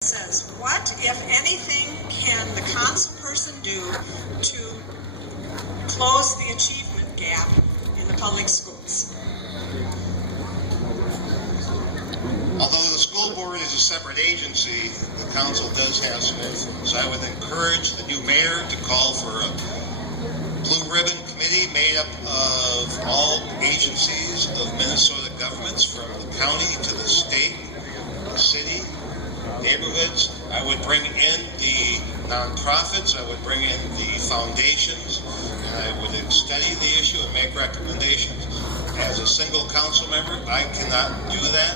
Says, what, if anything, can the council person do to close the achievement gap in the public schools? Although the school board is a separate agency, the council does have some influence. I would encourage the new mayor to call for a blue ribbon committee made up of all agencies of Minnesota governments, from the county to the state, the city, neighborhoods. I would bring in the nonprofits, I would bring in the foundations, and I would study the issue and make recommendations. As a single council member, I cannot do that.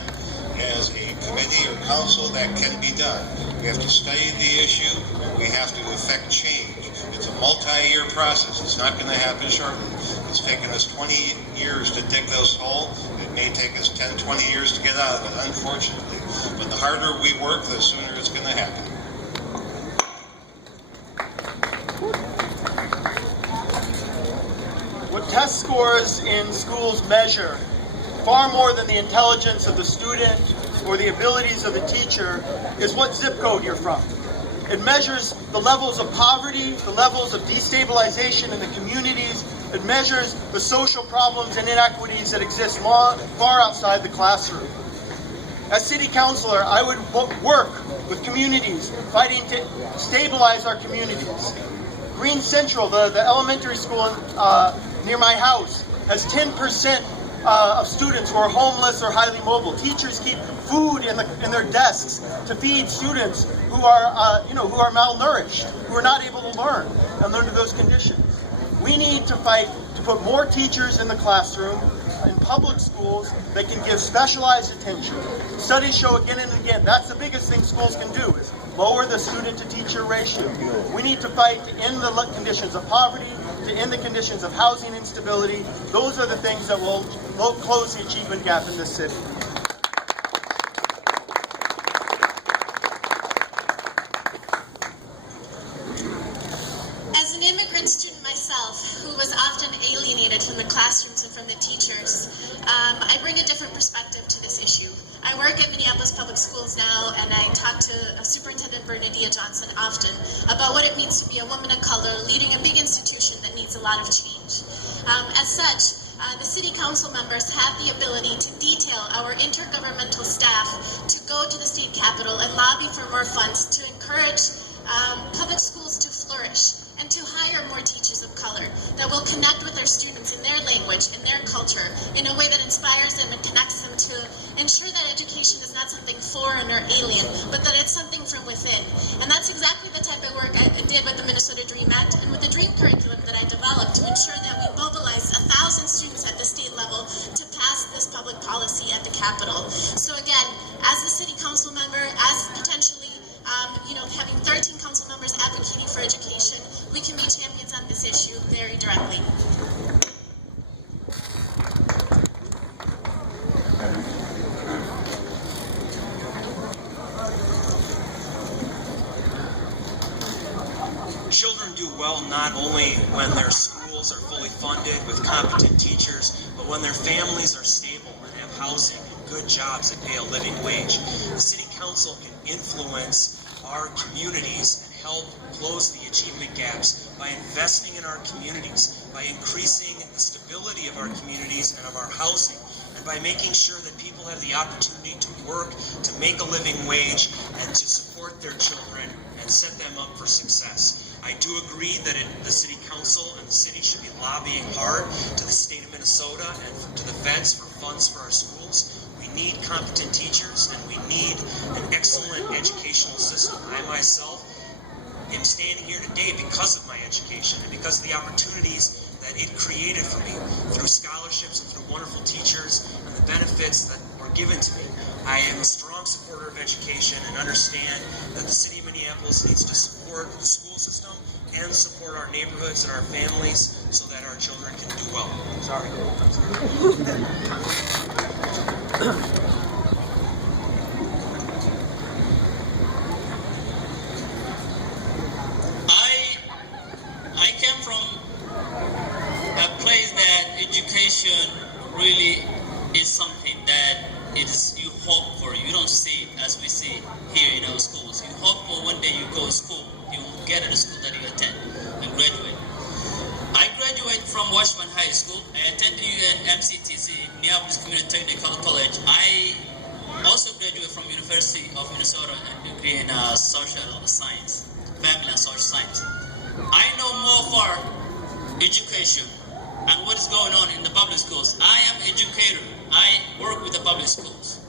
As a committee or council, that can be done. We have to study the issue, and we have to effect change. It's a multi-year process. It's not going to happen shortly. It's taken us 20 years to dig this hole. It may take us 10, 20 years to get out of it, unfortunately. But the harder we work, the sooner it's going to happen. What test scores in schools measure, far more than the intelligence of the student or the abilities of the teacher, is what zip code you're from. It measures the levels of poverty, the levels of destabilization in the communities. It measures the social problems and inequities that exist far outside the classroom. As city councilor, I would work with communities fighting to stabilize our communities. Green Central, the elementary school near my house, has 10% of students who are homeless or highly mobile. Teachers keep food in their desks to feed students who are malnourished, who are not able to learn under those conditions. We need to fight to put more teachers in the classroom in public schools that can give specialized attention. Studies show again and again that's the biggest thing schools can do, is lower the student-to-teacher ratio. We need to fight to end the conditions of poverty, to end the conditions of housing instability. Those are the things that will close the achievement gap in this city. As an immigrant student myself, who was often alienated from the classrooms and from the teachers, I bring a different perspective to this issue. I work at Minneapolis Public Schools now, and I talk to Superintendent Bernidia Johnson often about what it means to be a woman of color leading a big institution that needs a lot of change. As such, the city council members have the ability to detail our intergovernmental staff to go to the state capitol and lobby for more funds to encourage public schools to flourish and to hire more teachers of color that will connect with their students in their language and their culture in a way that inspires them and connects them to ensure that education is not something foreign or alien, but that it's something from within. And that's exactly the type of work I did with the Minnesota Dream Act and with the Dream curriculum that I developed to ensure that we mobilized 1,000 students at the state level to pass this public policy at the Capitol. So again, as a city council member, as potentially having 13 council members advocating for education, we can be champions on this issue very directly. Children do well not only when their schools are fully funded with competent teachers, but when their families are stable and have housing and good jobs that pay a living wage. The City Council can influence our communities and help close the achievement gaps by investing in our communities, by increasing the stability of our communities and of our housing, and by making sure that people have the opportunity to work, to make a living wage, and to support their children and set them up for success. I do agree that the City Council and the city should be lobbying hard to the state of Minnesota and to the feds for funds for our schools. We need competent teachers, and we need an excellent educational system. I myself am standing here today because of my education and because of the opportunities that it created for me through scholarships and through wonderful teachers and the benefits that were given to me. I am a strong supporter of education and understand that the city of Minneapolis needs to support the school system and support our neighborhoods and our families so that our children can do well. Sorry. I came from a place that education really is something that you hope for. You don't see it as we see here in our schools. You hope for one day you go to school, you get at the school that you attend and graduate. I graduated from Washburn High School. I attended MCTC, Minneapolis Community Technical College. I also graduated from University of Minnesota and degree in social science, family and social science. I know more for education and what is going on in the public schools. I am an educator. I work with the public schools.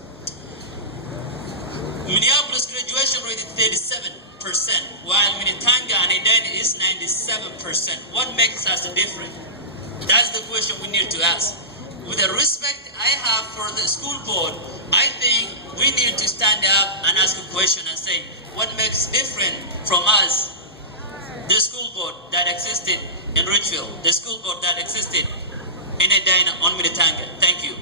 Minneapolis graduation rate is 37%, while Minnetonka and Edina is 97%. What makes us different? That's the question we need to ask. With the respect I have for the school board, I think we need to stand up and ask a question and say, what makes different from us, the school board that existed in Richfield, the school board that existed in Edina on Minnetonka? Thank you.